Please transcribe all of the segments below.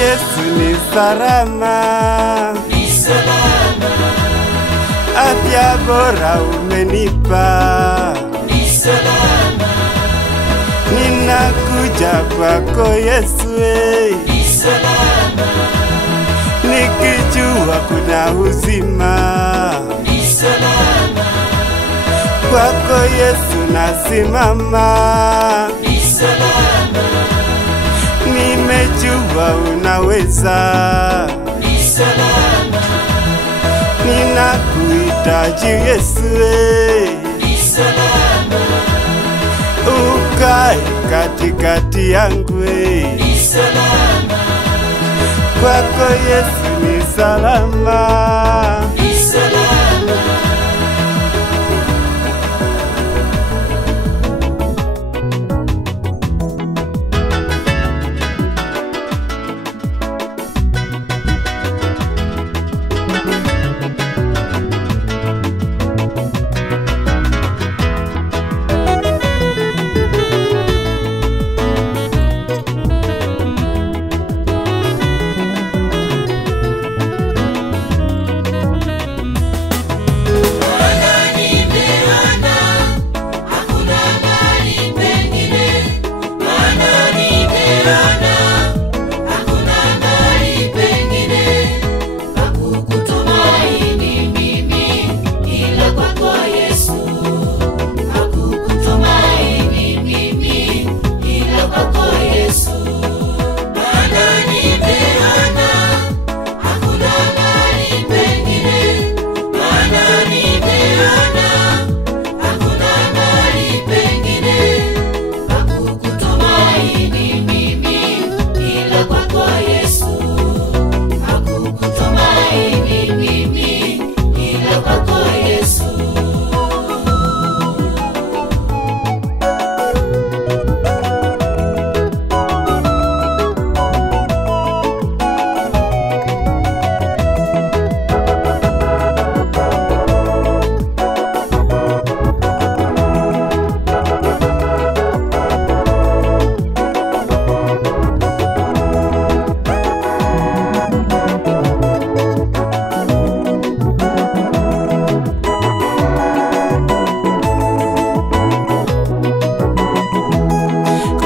Yesu ni salama, ni salama. Afya bora umenipa, ni salama. Ninakuja kwako Yesu, ni salama. nikijua kuna uzima, ni salama. kwako Yesu nasimama, ni salama. nimejua unaweza, ni salama. ninakuhitaji Yesu, ni salama. ukae katikati yangu, ni salama. kwako Yesu ni salama, ni salama.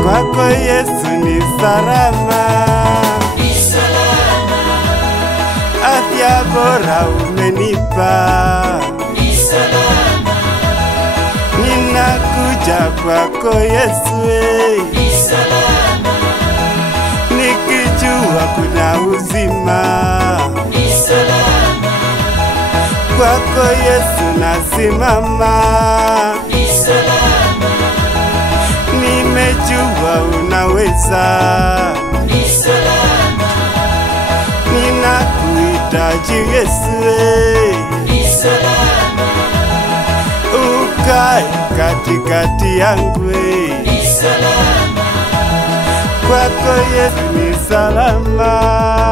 kwako Yesu ni salama, ni salama. afya bora umenipa, ni salama. ninakuja kwako Yesu, ni salama. nikijua kuna uzima, ni salama. kwako Yesu nasimama, ni salama. nimejua unaweza, ni salama. ninakuhitaji Yesu, ni salama. ukae katikati yangu, ni salama. kwako Yesu ni salama.